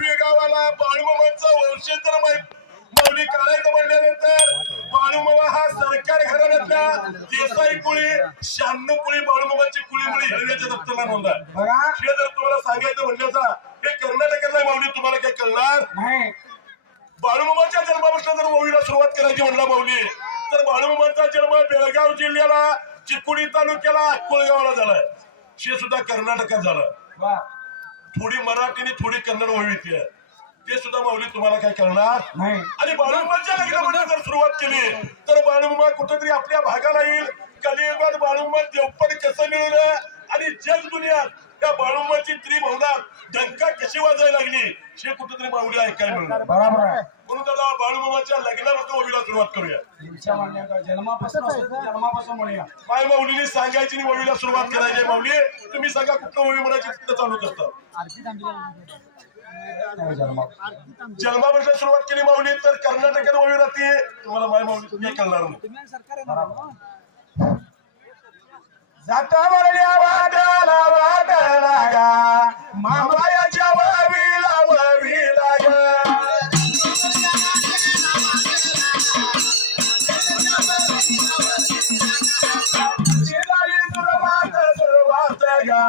आठवी गावाला बाळूमामांचा वंशज माऊली काढायचं म्हणल्यानंतर बाळूमामा हा सरकार घराण्यातल्या देसाई कुळी 96 कुळी बाळूमामाची कुळीमुळे हिरव्याच्या दप्तरला नोंदा. हे जर तुम्हाला सांगायचं म्हटल्याचा हे कर्नाटकातला माऊली तुम्हाला काय कळणार नाही. बाळूमामाच्या जन्मापासून जर माऊलीला सुरुवात करायची म्हणला माऊली तर बाळूमामांचा जन्म बेळगाव जिल्ह्याला चिकोडी तालुक्याला अक्कोळगावला झालाय. हे सुद्धा कर्नाटकात झालं. थोडी मराठी आणि थोडी कन्नड ओळखी आहे ते सुद्धा माऊली तुम्हाला काय करणार नाही. आणि बाळूमामाच्या लग्नामध्ये जर सुरुवात केली तर बाळूमामा कुठेतरी आपल्या भागाला येईल. कलियुगात बाळूमामा देवपण कसं मिळवलं आणि जग दुनियात त्या बाळूमामाची त्रिभुवनात डंका कशी वाजायला लागली हे कुठेतरी माऊली ऐकायला मिळणार. बरोबर आहे. म्हणून दादा बाळूमामाच्या लग्नापासून ओवीला सुरुवात करूया. जन्मापासून म्हणूया. माय माऊलीने सांगायची आणि ओवीला सुरुवात करायची. माऊली तुम्ही सांगा कुठं ओवी म्हणायची तिथं चालू करता. जन्मापासून सुरुवात केली माऊली तर कर्नाटकात ओवी राहते. तुम्हाला माय माऊली तुम्ही करणार नाही. जाता वळल्या वाटाला वाटाला गा मामायाच्या वावीला वावीला गा. सुरुवात गा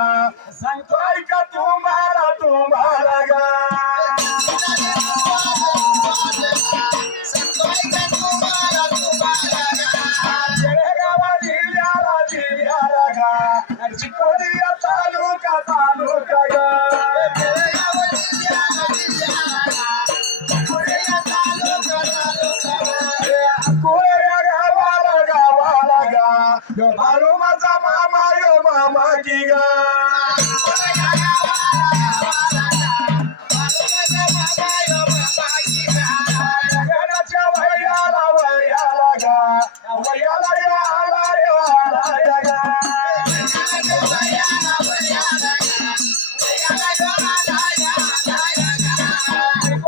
सांगतोय का तुम्हाला गा. चिकोडिया तालुका तालुका गावाला गावाला गा बाळूमाचा मामा यो मामा की गा. घराच्या वयाला वयाला गा वयाला याला गा.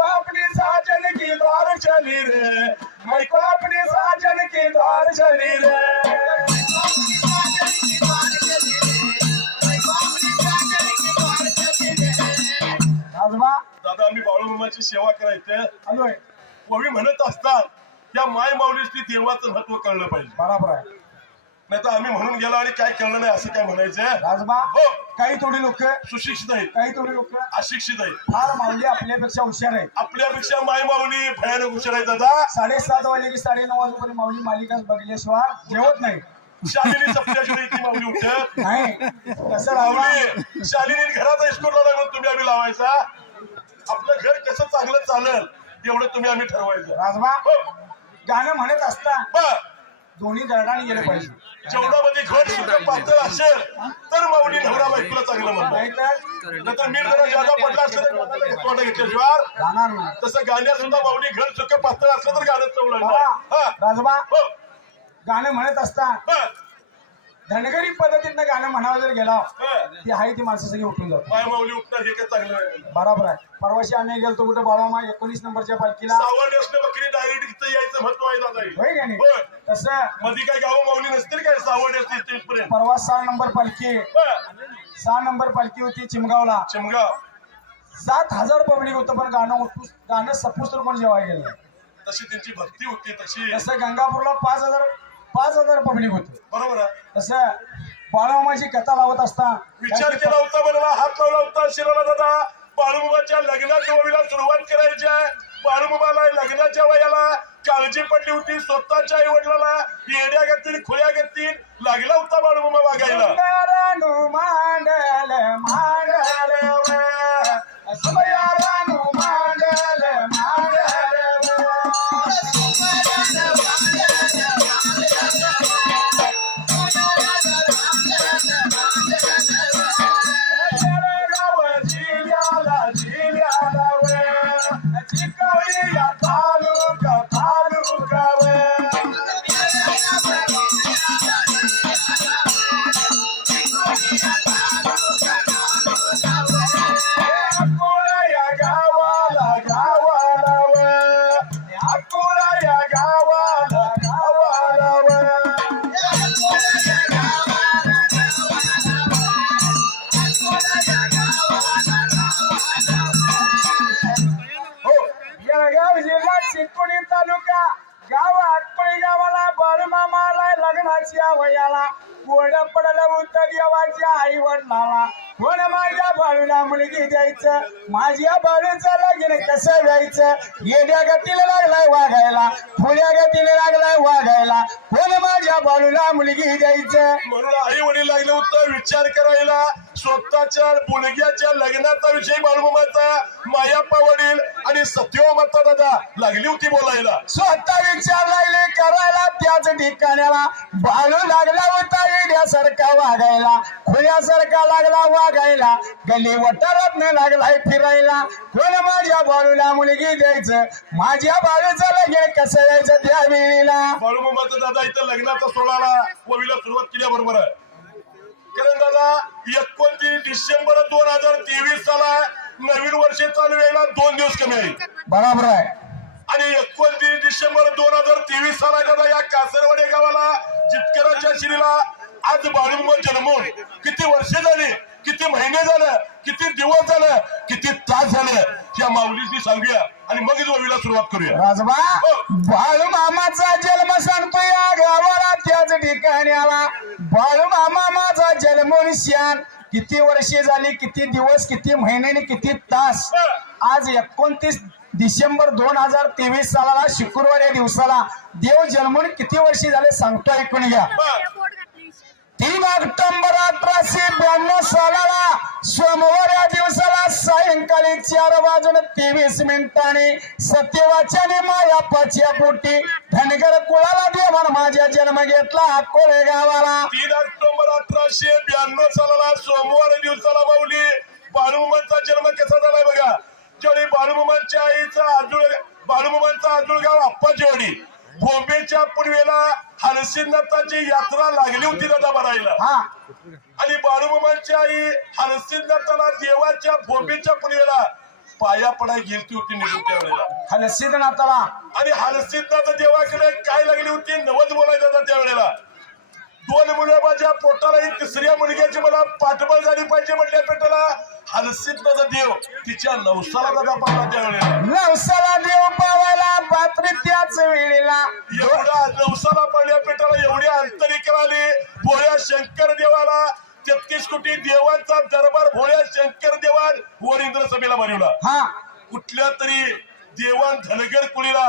अपनी साजन की द्वार चली रे मैं को अपनी साजन की द्वार चली रे. दादा आम्ही बाळूमामाची सेवा करायचं ओवी म्हणत असतात या माय माऊलीची देवाचं महत्व कळलं पाहिजे. बरोबर आहे. नाही तर आम्ही म्हणून गेलो आणि काय कळलं नाही असं काय म्हणायचं. राजबा हो काही थोडी लोक सुशिक्षित आहेत काही थोडी लोक अशिक्षित आहेत. फार माऊली आपल्यापेक्षा हुशार आहे. आपल्यापेक्षा माय माऊली भयानक हुशार आहे दादा. 7:30 वाजले की 9:30 वाजेपर्यंत माऊली मालिका बघल्याशिवाय जेवत नाही. शालिनी सप्त्याशिवाय ती माऊली उठत नाही. कसं राहू माऊली शालिनी घराचा इस्कोरला लागून तुम्ही आम्ही लावायचा. आपलं घर कसं चांगलं चालेल एवढं तुम्ही आम्ही ठरवायचं. राजबा हो. गाणं म्हणत असता बर दोन्ही दरडाने गेले पाहिजे. जेवणामध्ये घर सुद्धा पातळ असेल तर माऊली नवरा बायकोला चांगलं म्हणतात. नंतर मी जरा जादा पडला असलं तर घेतल्याशिवाय जाणार नाही. तसं गाण्यात सुद्धा माऊली घर सुद्धा पातळ असलं तर गाण्यात चवलं. राजबा गाणं म्हणत असता धनगरी पद्धतीनं गाणं म्हणावं जर गेला ती आहे ती माणसं सगळी उठून जात. माय माऊली उठणार हे काय चांगलं आहे. बरोबर आहे. परवाशी आम्ही गेलतो कुठे बाळूमामा 19 नंबरच्या पालखीला. सावड असलं बकरी डायरेक्ट इथं यायचं महत्व आहे दादा. होय का नाही. तसं मध्ये काय गाव माऊली नसतील काय सावड असते तिथपर्यंत. परवा 6 नंबर पालखी 6 नंबर पालखी होती चिमगावला. चिमगाव 7,000 पब्लिक होतं पण गाणं सपुस्तर पण जेवायला गेलं. तशी त्यांची भक्ती होती तशी. तसं गंगापूरला 5,000 पब्लिक होते. बरोबर आहे. तसं बाळूमामाची कथा लावत असता विचार केला होता बनवा हात लावला होता शिराला दादा बाळूमामाच्या लग्नाच्या वयाला सुरुवात करायची आहे. बाळूमामाला लग्नाच्या वयाला काळजी पडली होती. स्वतःच्या आई वडिलाला येड्या गतीन खुल्या गतीन लागला होता बाळूमामा वागायला. देवाच्या वयाला गोड पडलं उत्तर देवाच्या आई वडिलाला कोण माझ्या बाळूला मुलगी द्यायचं माझ्या बाळूचं लगीन कसं द्यायचं येड्या गतीला लागलाय वागायला फुल्या गतीला लागलाय वागायला कोण माझ्या बाळूला मुलगी द्यायचं म्हणून आई वडील लागले होतं विचार करायला स्वतःच्या मुलग्याच्या लग्नाचा विषय बाळूमामाचा मायाप्पा वडील आणि सत्यमाता दादा लागली होती बोलायला स्वतः विचार लागले करायला त्याच ठिकाण्याला बाळू लागला होता येण्यासारखा वागायला खुल्यासारखा लागला वागायला गली वटारात न लागलाय फिरायला कोण माझ्या बाळूला मुलगी द्यायचं माझ्या बाळूचं लगीन कसं द्यायचं त्या वेळेला बाळूमामाचा दादा इथं लग्नाचा सोहळ्याला ववीला सुरुवात केल्याबरोबर आहे कारण दादा 29 डिसेंबर 2023 साला नवीन वर्ष चालू यायला 2 दिवस कमी आहे बरोबर आहे आणि 29 डिसेंबर 2023 साला दादा या कासरवाडी गावाला जितकराच्या शिरीला आज बाळूमामा जन्मून किती वर्षे झाली किती महिने झालं किती दिवस झालं किती तास झालं या माऊलीशी सांगूया आणि मग ववीला सुरुवात करूया राजबा बाळू मामाचा जन्म सांगतो या गावाला त्याच ठिकाणी आला बाळू मामा माझा जन्मून शान किती वर्षे झाली किती दिवस किती महिने आणि किती तास आज 29 डिसेंबर 2023 सालाला शुक्रवार या दिवसाला देव जन्मून किती वर्षे झाले सांगतो ऐकून घ्या 3 ऑक्टोबर 1892 सालाला सोमवार या दिवसाला सायंकाळी 4:23 सत्यवाच्याने मायापाच्या पोटी धनगर कुळाला देवान माझ्या जन्म घेतला अकोले गावाला 3 ऑक्टोबर 1892 सालाला सोमवार दिवसाला माऊली बाळूमामाचा जन्म कसा झालाय बघा ज्यावेळी बाळूमामांच्या आईचा बाळूमामांचा आजूळगाव अप्पाजीवाडी बॉम्बेच्या पूर्वेला हरसिद्धनाथाची यात्रा लागली होती दादा भरायला आणि बाळूमामांची आई हरसिद्धनाथाला देवाच्या बॉम्बेच्या पूर्वेला पाया पडाय गेलती होती निघून त्यावेळेला हलसिद्धनाथाला आणि हरसिद्धनाथ देवाकडे काय लागली होती नवद बोलायचं होता त्यावेळेला 2 मुलं माझ्या पोटाला ही 3ऱ्या मुलग्याची मला पाठबळ झाली पाहिजे म्हटल्या पेटाला हरसिद्धनाथ देव तिच्या नवसाला दादा पावला त्यावेळेला नवसाला देव पावायला पात्र त्याच वेळेला एवढा नवसाला पडल्या पेटाला एवढी अंतरिक आली भोळ्या शंकर देवाला 33 कोटी देवांचा दरबार भोळ्या शंकर देवान वरिंद्र सभेला भरवला कुठल्या तरी देवान धनगर कुळीला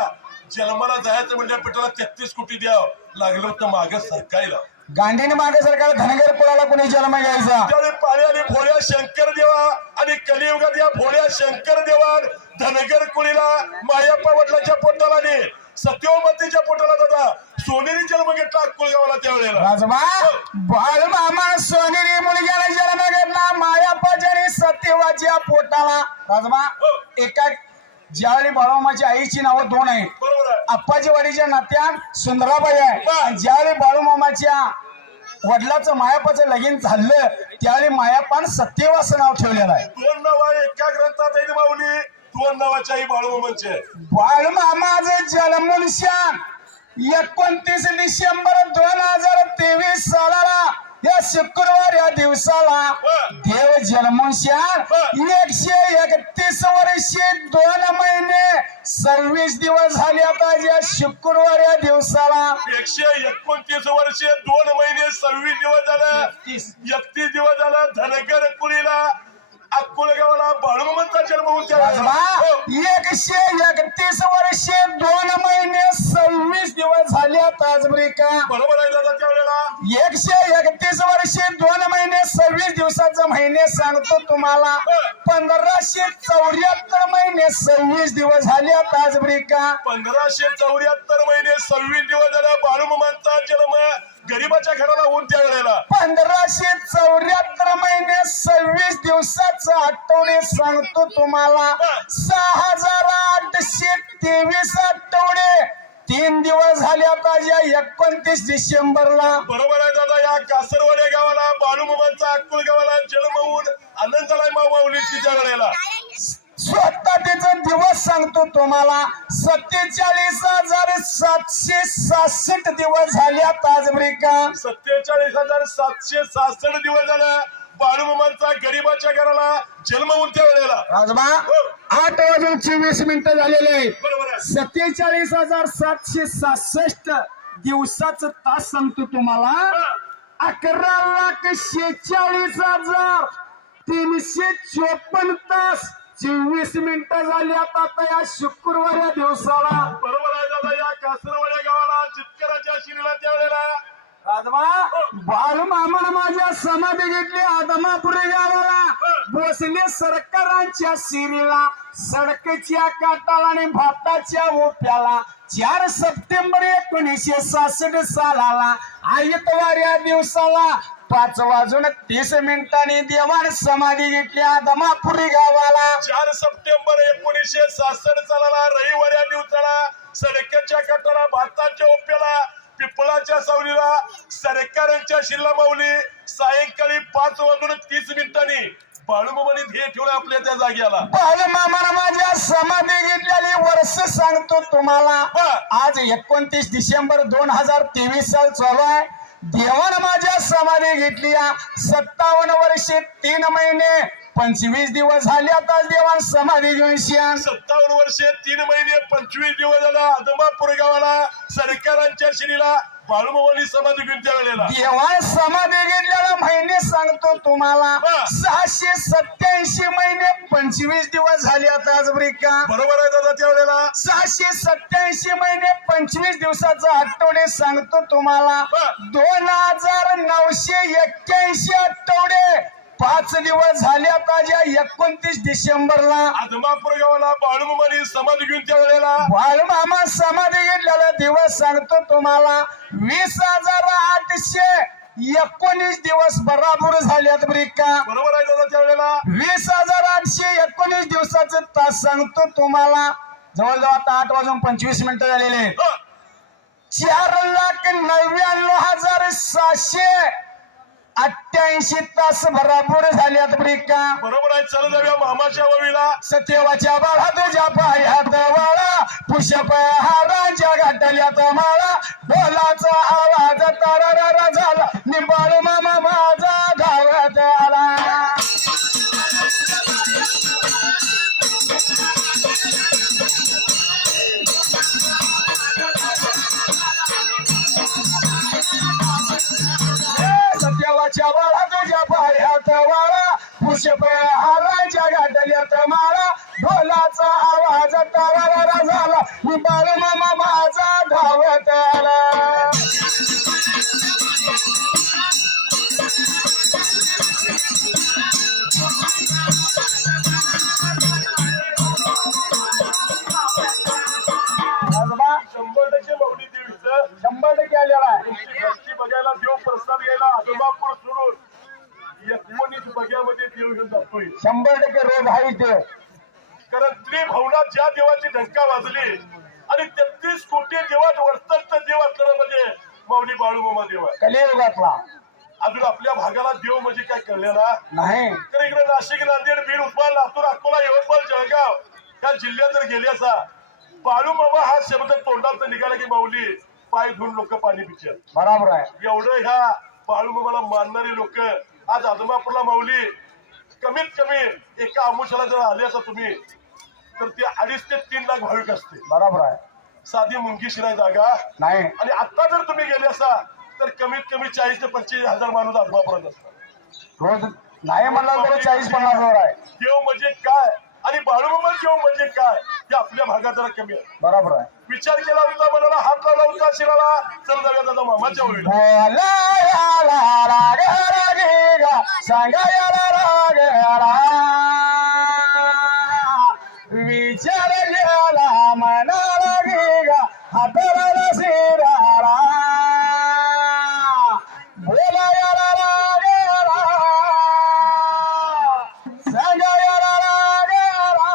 जन्माला जायचं म्हणजे पेटाला 33 कोटी द्याव लागलं होतं माग सरकायला गांधीने मागे सरकार धनगर कुळाला कोणी जन्म घ्यायचा त्याने पाळी आली भोळ्या शंकर देवा आणि कलियुगात या भोळ्या शंकर देवान धनगर कुळीला मायाप्पा वडिलांच्या पोटाला ने सत्यवतीच्या पोटाला दादा सोनेरी जन्म घेतला अक्कोलगावाला त्यावेळेला राजबा बाळूमामा सोनेरी मुलग्याला जन्म घेतला मायाप्पाच्या सत्यवाच्या पोटाला राजबा एका ज्यावेळी बाळूमामाच्या आईची नावं 2 आहेत बरोबर आहे आप्पाजी वाडीच्या नात्यात सुंदराबाई आहे आणि ज्यावेळी बाळूमामाच्या वडिलाचं मायापाचं लगीन झालं त्यावेळी मायापान सत्यवाचं नाव ठेवलेलं आहे 2 नाव एका ग्रंथात आहे माऊली 2 नावाच्या आई बाळूमामांचे बाळूमामाचं जन्मून शान 29 डिसेंबर 2023 सालाला या शुक्रवार या दिवसाला देव जन्मून शान 131 वर्षे 2 महिने 26 दिवस झाले आता या शुक्रवार या दिवसाला 129 वर्षे 2 महिने 26 दिवस झालं 31 दिवस झालं धनगर कुळीला अक्कोलगावाला बाळूमामांचा जन्म होता 131 वर्षे 2 महिने 26 दिवस झाले ताजबरी का बरोबर आहे दादा त्यावेळेला 131 वर्षे 2 महिने 26 दिवसाचा महिने सांगतो तुम्हाला 1574 महिने 26 दिवस झाले ताजबरी का 1574 महिने 26 दिवस झाला बाळूमामांचा जन्म गरीबाच्या घराला होऊन त्या वेळेला 1574 महिने 26 दिवसाचा आठवडे सांगतो तुम्हाला 6823 आठवडे 3 दिवस झाले आता या 29 डिसेंबरला बरोबर आहे दादा या कासरवाडी गावाला बाळूमामांचा अक्कोल गावाला जन्म होऊन आनंद झालाय माऊलीची त्या वेळेला स्वतः त्याचा दिवस सांगतो तुम्हाला 47,766 दिवस झाले ताजबरी का 47,766 दिवस झालं बाळूमामांचा गरीबाच्या घराला जन्म होऊन त्या वेळेला राजबा 8:24 झालेले आहेत बरोबर आहे 47,766 दिवसाचं तास सांगतो तुम्हाला 11,46,354 तास 24 मिनिटं झाली आता या शुक्रवार या दिवसाला. बरोबर आहे दादा. या कासरवाड्या गावाला चितकराच्या शिरीला त्यावेळेला बाळू मामानं माझ्या समाधी घेतली आदमापुरी गावाला भोसले सरकारांच्या शिरीला सडकच्या काटाला आणि भाताच्या ओप्याला 4 सप्टेंबर 1966 सालाला आयतवार या दिवसाला 5:30 देवान समाधी घेतली आदमापुरी गावाला. 4 सप्टेंबर 1966 सालाला रविवार या दिवसाला सडक्याच्या काटाला भाताच्या ओप्याला पिपळाच्या सावलीला सरकारांच्या शिल्ला माऊली सायंकाळी 5:30 बाळूमामाने ध्येय ठेवलं आपल्या त्या जाग्याला. बाळू मामानं माझ्या समाधी घेतलेली वर्ष सांगतो तुम्हाला. आज 29 डिसेंबर 2023 साल चालू आहे. देवानं माझ्या समाधी घेतली 57 वर्षे 3 महिने 25 दिवस झाले आता देवान समाधी घेऊन शियान. 57 वर्षे 3 महिने 25 दिवस झाला आदमापूर गावाला सरकारांच्या शिरीला बाळूमामानी समाधी घेऊन त्यावेळेला देवान समाधी घेतलेला महिने सांगतो तुम्हाला 687 महिने 25 दिवस झाले आता आज का. बरोबर आहे दादा. त्यावेळेला 687 महिने 25 दिवसाचा आठवडे सांगतो तुम्हाला 2981 आठवडे 5 दिवस झाले आता ज्या 29 डिसेंबरला आदमापूर गावाला बाळूमामानी समाधी घेऊन त्यावेळेला बाळूमामा समाधी घेतलेला दिवस सांगतो तुम्हाला 20,819 दिवस बराबर झाल्यात बरी का. बरोबर आहे दादा. त्यावेळेला 20,819 दिवसाचे तास सांगतो तुम्हाला जवळजवळ आता 8:25 झालेले आहेत. 4,99,788 तास बराबर झाल्यात बरी का. बरोबर आहे. चल जाऊया मामाच्या ववीला. सत्यवाच्या बाळा तुझ्या पायात वाळा पुष्प हारांच्या घाटल्यात माळा ढोलाचा आवाज तारारा झाला निंबाळू मामा माझा गावात आला. सत्यवाच्या बाळा तुझ्या पायात वाळा पुष्प हारांच्या घाटल्यात माळा ढोलाचा आवाज तारारा झाला निंबाळू मामा माझा धावत आला. आजोबा 100% माऊली देवीचं 100% आलेला आहे. भक्ती बघायला देव प्रसाद घ्यायला आदमापूर सोडून 19 बग्यामध्ये देव घेऊन जातोय. 100% रोज आहे इथे. कारण त्रिभुवनात ज्या देवाची ढंका वाजली आणि 33 कोटी देवात वर्तस्त देव असलेला म्हणजे माऊली बाळूमामा देव आहे. कलियुगातला अजून आपल्या भागाला देव म्हणजे काय कळलेला नाही. तर इकडे नाशिक, नांदेड, बीड, उस्मान, लातूर, अकोला, यवतमाळ, जळगाव या जिल्ह्यात जर गेले असा बाळूमामा हा शब्द तोंडात निघाला की माऊली पाय धुवून लोक पाणी पितात. बरोबर आहे. एवढं ह्या बाळूमामाला मानणारी लोक आज आदमापूरला माऊली कमीत कमी एका आमुषाला जर आले असा तुम्ही तर ते 2.5 ते 3 लाख भाविक असते. बरोबर आहे. साधी मुंगीशी नाही जागा. नाही. आणि आता जर तुम्ही गेले असा तर कमीत कमी 40 ते 25 हजार माणूस आदमापुरात असतात. रोज नाही म्हणलं तर 40-50 वर आहे. देव म्हणजे काय आणि बाळूमामा देव म्हणजे काय हे आपल्या भागात जरा कमी आहे. बरोबर आहे. विचार केला होता, मनाला हात लावला होता शिराला. चल जाऊया दादा मामाच्या वळीला. विचार गेला मनाला गेला हाताला शिराला बोला याला लागला सांगा याला लागला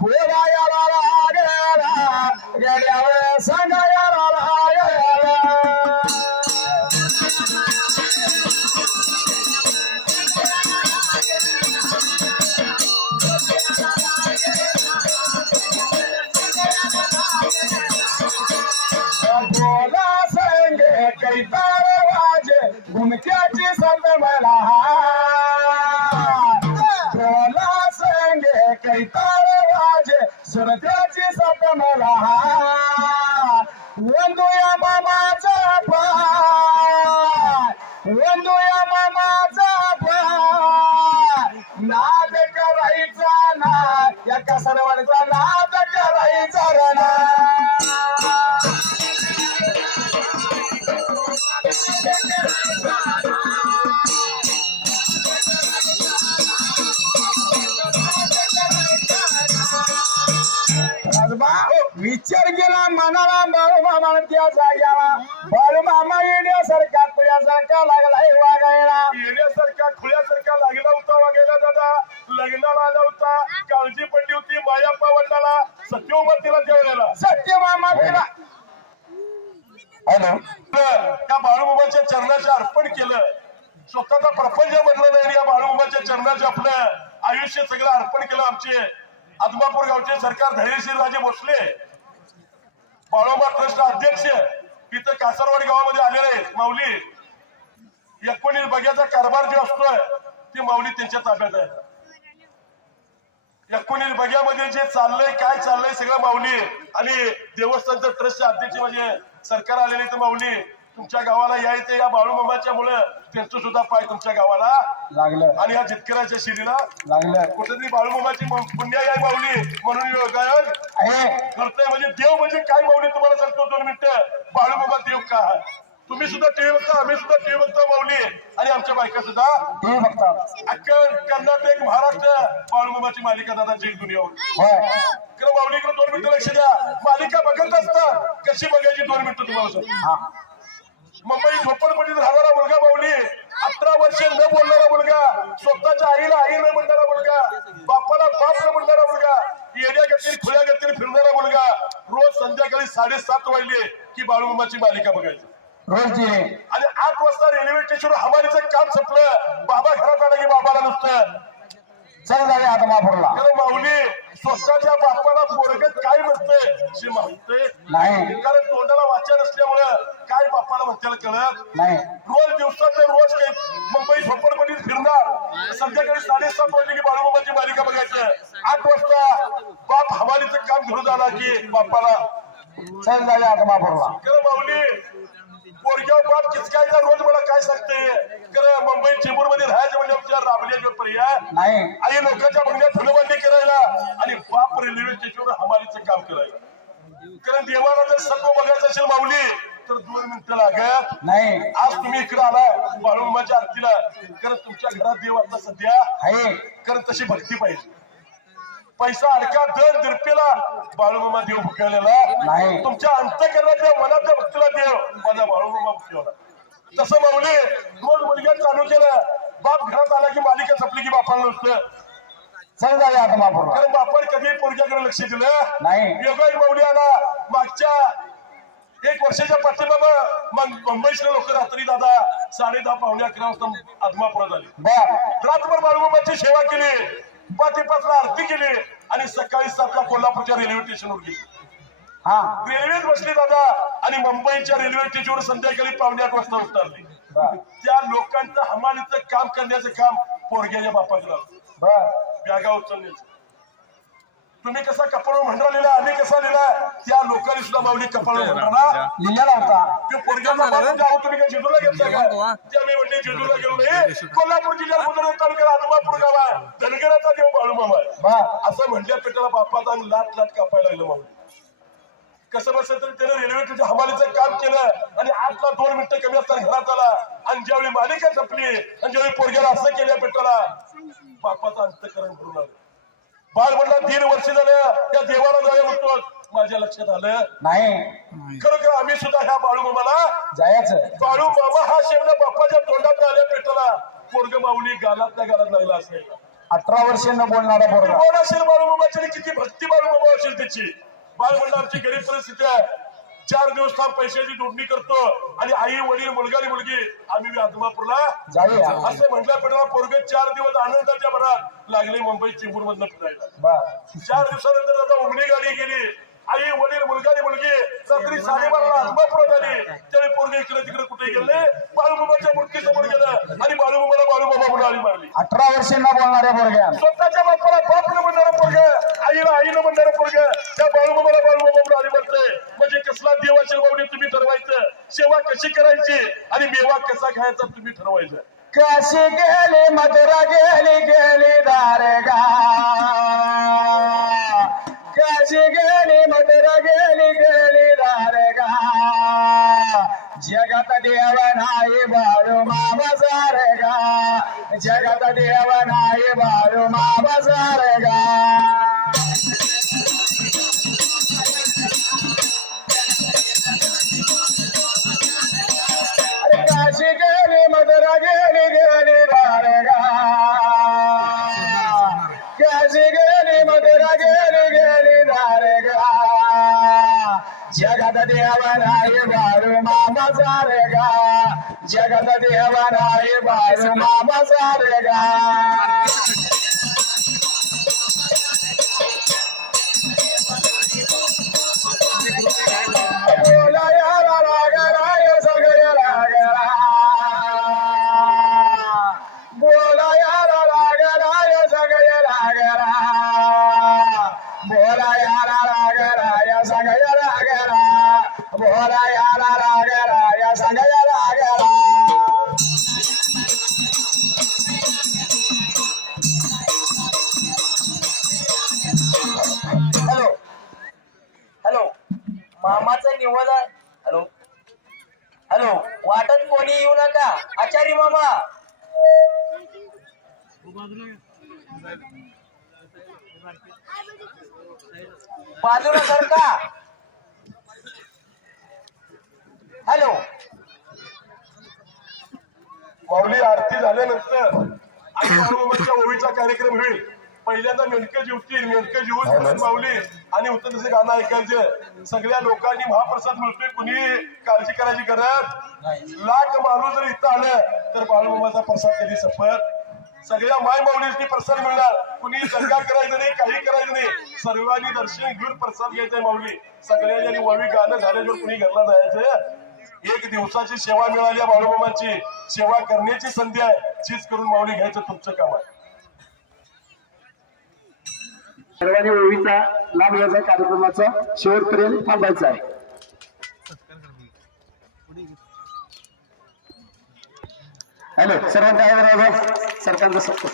बोला याला लागला गेल्यावर सांगा याला लागला. बोला संगे कैतार वाजे घुमक्याची संत मला बोला संगे कैतार वाजे सुरत्याची संत मला ಒಂದು कासरवाडीचा नाद करायचा रणा विचार केला मनाला बाळूमामा त्या जाग्याला बाळूमामा येण्यासारखा तुझ्यासारखा लागलाय वागायला येण्यासारखा खुल्यासारखा लागला होता वागायला दादा लग्नाला आला होता काळजी पडली होती मायाप्पा वडिलाला सत्यवतीला जेवणाला सत्यमामा तिला हॅलो त्या बाळूमामाच्या चरणाचे अर्पण केलं स्वतःचा प्रपंच म्हणलं नाही या बाळूमामाच्या चरणाचे आपलं आयुष्य सगळं अर्पण केलं आमचे आदमापूर गावचे सरकार धैर्यशील राजे भोसले बाळोबा ट्रस्ट अध्यक्ष इथं कासरवाडी गावामध्ये आलेले आहेत माऊली 19 बग्याचा कारभार जो असतोय ती माऊली त्यांच्या ताब्यात आहे 19 बग्यामध्ये जे चाललंय काय चाललंय सगळं माऊली आणि देवस्थानचं ट्रस्टचे अध्यक्ष म्हणजे सरकार आलेले तर माऊली तुमच्या गावाला यायचं या बाळूमामाच्या मुळे त्यांचं सुद्धा पाय तुमच्या गावाला लागलं आणि या जितकऱ्याच्या शिरीला लागलं कुठेतरी बाळूमामाची पुण्य आहे माऊली म्हणून गायन करतोय म्हणजे देव म्हणजे काय माऊली तुम्हाला सांगतो 2 मिनिटं बाळूमामा देव का तुम्ही सुद्धा टीव्ही बघता आम्ही सुद्धा टीव्ही बघतो माऊली आणि आमच्या बायका सुद्धा ते बघतात अख्खं कर्नाटक महाराष्ट्र बाळूमामाची मालिका दादा जग दुनियावर माऊलीकडे 2 मिनिटं लक्ष द्या मालिका बघत असता कशी बघायची 2 मिनिटं तुम्हाला सांगतो मुंबई झोपडपट्टीत राहणारा मुलगा माऊली 18 वर्ष न बोलणारा मुलगा स्वतःच्या आईला आई न म्हणणारा मुलगा बापाला बाप न म्हणणारा मुलगा येड्या गतीने खुल्या गतीने फिरणारा मुलगा रोज संध्याकाळी 7:30 वाजले की बाळूमामाची मालिका बघायची रोज आणि 8 वाजता रेल्वे स्टेशनवर हमालीचं काम संपलं बाबा घरात आला की बाबाला नुसतं चल जाऊया आता महापूरला माऊली स्वतःच्या बापाला पोरगत काय म्हणते म्हणते नाही कारण तोंडाला वाचा नसल्यामुळं काय बापाला म्हणत्याला कळत नाही रोज दिवसातले रोज काही मुंबई झोपडपट्टीत फिरणार संध्याकाळी 7:30 वाजले की बाळूमामाची मालिका बघायचं 8 वाजता बाप हमालीचं काम घेऊन आला की बापाला चल जाऊया आता महापूरला खरं माऊली पोरग्या बाप किचकायचा रोज मला काय सांगते खरं मुंबई चेंबूर मध्ये राहायचं म्हणजे विचार राबल्याशिवाय पर्याय नाही आई लोकांच्या बंगल्यात फुलबंदी करायला आणि बाप रेल्वे स्टेशनवर हमालीचं काम करायला कारण देवाला जर सत्व बघायचं असेल माऊली तर 2 मिनिटं लागत नाही आज तुम्ही इकडे आला बाळूमामाच्या आरतीला कारण तुमच्या घरात देव आता सध्या आहे कारण तशी भक्ती पाहिजे पैसा अडका दर दिरपेला बाळूमामा देव भुकलेला नाही तुमच्या अंतकरणातल्या मनातल्या भक्तीला देव माझा बाळूमामा भुकवला तसं माऊली रोज मुलग्यात चालू केलं बाप घरात आला की मालिका संपली की बापाला नुसतं चल जाऊया आता महापूरला कारण बापाने कधी पोरग्याकडे लक्ष दिलं नाही वेगळा माऊली आला मागच्या 1 वर्षाच्या पाठीमागं मग मुंबईतले लोक रात्री दादा 10:30 पावणे 11 वाजता आदमापुरात आले बर रात्रभर बाळूमामाची सेवा केली 5:05 आरती केली आणि सकाळी 7 कोल्हापूरच्या रेल्वे स्टेशनवर गेली हा रेल्वेत बसली दादा आणि मुंबईच्या रेल्वे स्टेशनवर संध्याकाळी पावणे 8 वाजता उतरली बर त्या लोकांचं हमालीचं काम करण्याचं काम पोरग्याच्या बापाचं बर बॅगा उचलण्याचं तुम्ही कसा कपाळ म्हणरा लिहिला आम्ही कसा लिहिला त्या लोकांनी सुद्धा माऊली कपाळ म्हणरा लिहिलेला होता ते पोरग्याचा बाप जाऊ तुम्ही काय जेजूरला घेतला का ते आम्ही म्हणले जेजूरला गेलो नाही कोल्हापूर जिल्ह्यात बुजुर्ग तालुक्यात आदमापूर गाव आहे धनगराचा देव बाळूमामा आहे बर असं म्हटल्या पेटाला बापाचा आणि लाट कापायला लागलं माऊली कसं बसलं तरी त्याने रेल्वेच्या हमालीचं काम केलं आणि 8ला 2 मिनिटं कमी असताना घरात आला आणि ज्यावेळी मालिका संपली आणि ज्यावेळी पोरग्याला असं केल्या पेटाला बापाचं अंतकरण भरून आलं बाळ म्हणला 3 वर्ष झालं त्या देवाला जाऊया म्हणतो माझ्या लक्षात आलं नाही खरोखर आम्ही सुद्धा ह्या बाळूमामाला जायचं बाळूमामा हा शब्द बाप्पाच्या तोंडात आल्या पेटाला पोरग माऊली गालात लागला असेल 18 वर्ष न बोलणारा पोरगा कोण असेल बाळूमामाची किती भक्ती बाळूमामा असेल त्याची बाळ म्हणलं आमची गरीब परिस्थिती आहे 4 दिवस थांब पैशाची जोडणी करतो आणि आई वडील मुलगा आणि मुलगी आम्ही आदमापूरला जाऊया असं म्हटल्या पेटाला पोरग 4 दिवस आनंदाच्या भरात लागले मुंबई चेंबूर मधनं फिरायला बर 4 दिवसानंतर आता उमणी गाडी गेली आई वडील मुलगा आणि मुलगी रात्री 12:30 आदमापुरात आली त्यावेळी पोरगे इकडे तिकडे कुठे गेले बाळूमामाच्या मूर्तीसमोर गेलं आणि बाळूमामाला बाळूमामा म्हणून आली मारली 18 वर्ष न बोलणाऱ्या पोरग्या स्वतःच्या बापाला बाप न म्हणणारं पोरग आईला आई न म्हणणारं पोरग त्या बाळूमामाला बाळूमामा म्हणून आली म्हणते म्हणजे कसला देव असेल बाबा तुम्ही ठरवायचं सेवा कशी करायची आणि मेवा कसा खायचा तुम्ही ठरवायचं कशी गेली मथुरा गेली दारगा काशी गेली मधुरा गेली गेली दारगा जगात देव नाही बाळू मामा सारगा जगात देव नाही बाळू मामा सारगा काशी गेली मधुरा गेली गेली दारगा काशी गेली मधुरा गेली गेली दारगा जगत देव नाही बाळू मामा सारगा जगत देव नाही बाळू मामा सारगा बोला याला रागराय सगळ्या रागरा बोला याला रागराय सगळ्या रागरा बोला याला रागराय सगळ्या रागरा बोला याला रागराय सगळ्या रागरा हॅलो हॅलो मामाचं निवेदन हॅलो हॅलो वाटत कोणी येऊ नका आचारी मामा बाजूला सरका हॅलो माऊली आरती झाल्यानंतर आज बाळूमामाच्या ओळीचा कार्यक्रम होईल पहिल्यांदा मेणकं जेवतील मेणकं जेवून परत माऊली आणि उत्तर तसे गाणं ऐकायचं सगळ्या लोकांनी महाप्रसाद मिळतोय कुणी काळजी करायची गरज लाख माणूस जर इथं आलं तर बाळूमामाचा प्रसाद कधी सफर सगळ्या माय माऊलींनी प्रसाद मिळणार कुणी दंगा करायचं नाही काही करायचं नाही सर्वांनी दर्शन घेऊन प्रसाद घ्यायचंय माऊली सगळ्यांनी वळी गाणं झाल्यावर कुणी घरला जायचं एक दिवसाची सेवा मिळाली बाळूमामाची सेवा करण्याची संधी आहे चीज करून माऊली घ्यायचं तुमचं काम आहे सर्वांनी ओळीचा लाभ घ्यायचा कार्यक्रमाचा शेवटपर्यंत थांबायचा आहे हॅलो सर्वांना काय बरोबर सरकारचं सत्य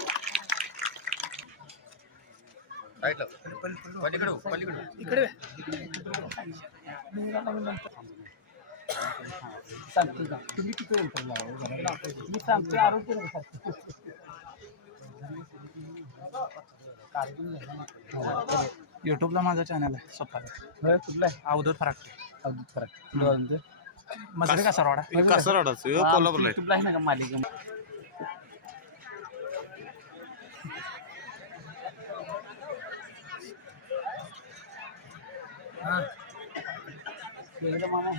इकडे तुम्ही किती मी सांगते आरोग्य युट्यूबला माझा चॅनल आहे स्वतःला कुठला आहे अवधूत फराक मजरे कासारवाडा युट्यूबला आहे ना का मालिका मामा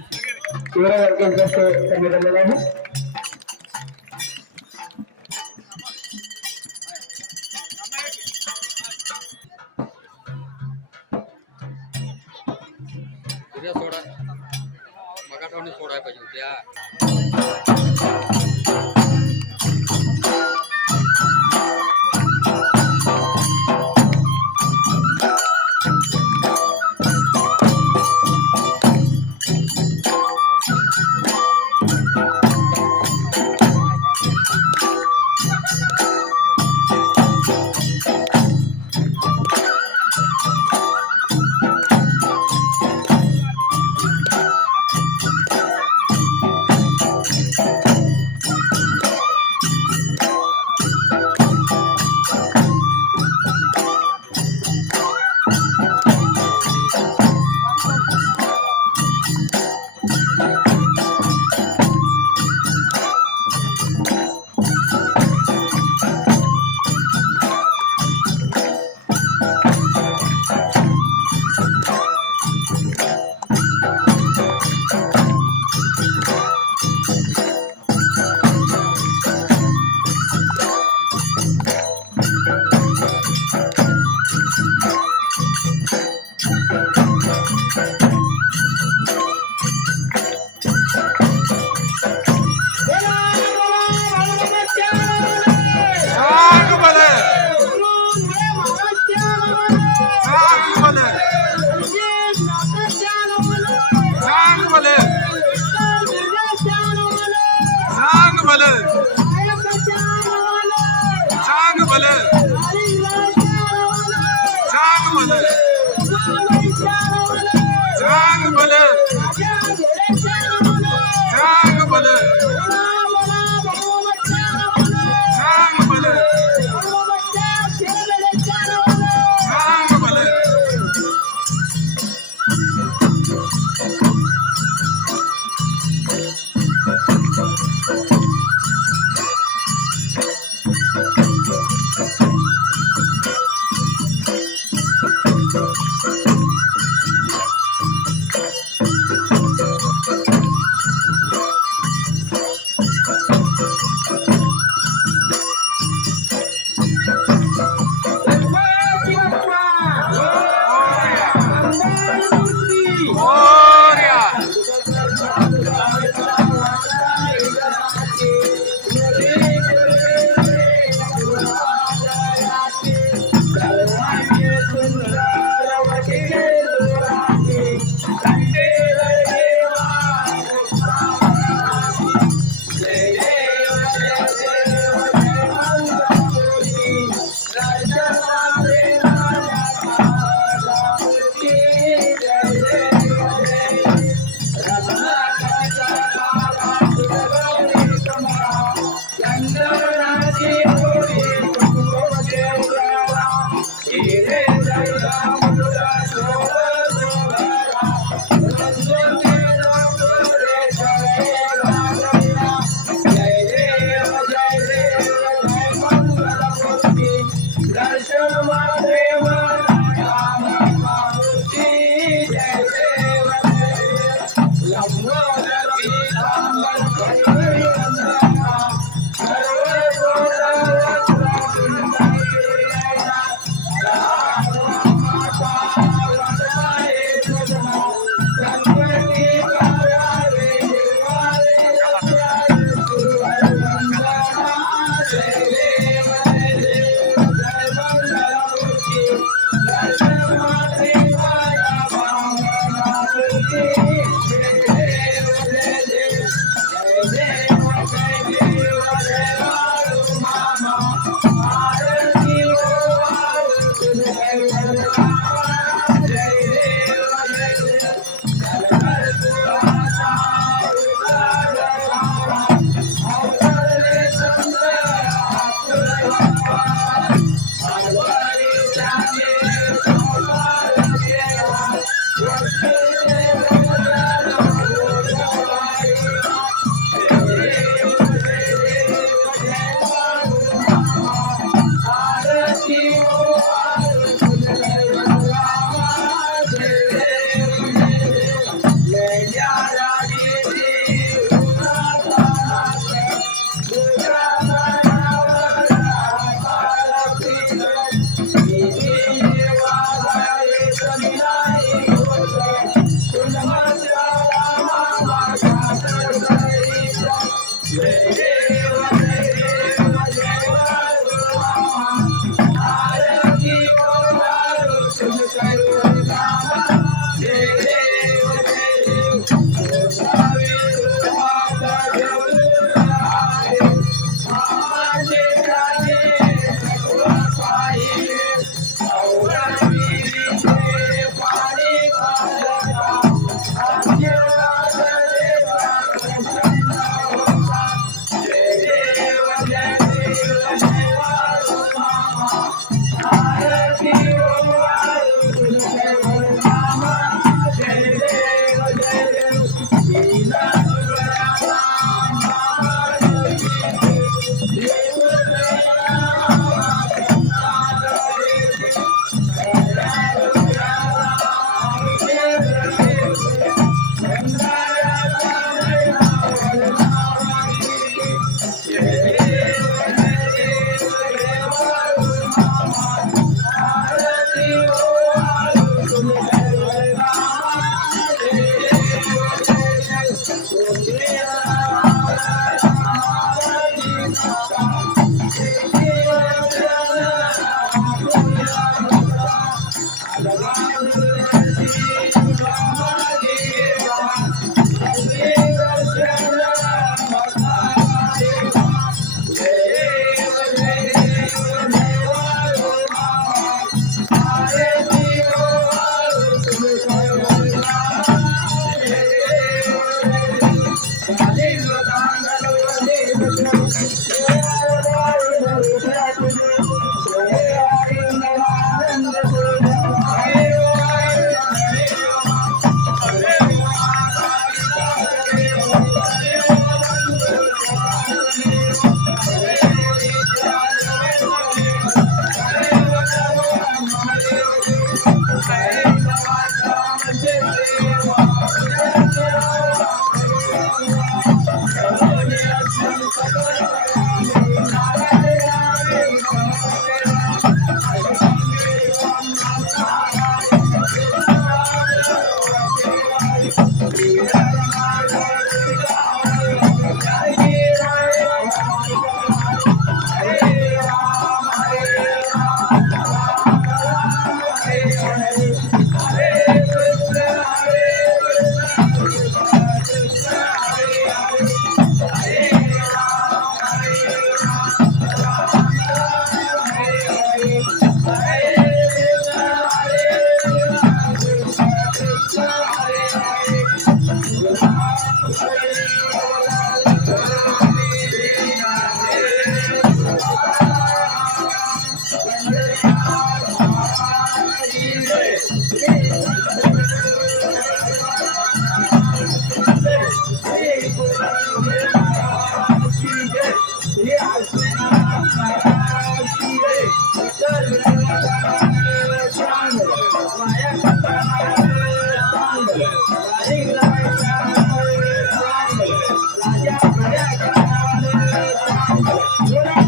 सोडा मग सोडायला पाहिजे होत्या सांग मला Thank you.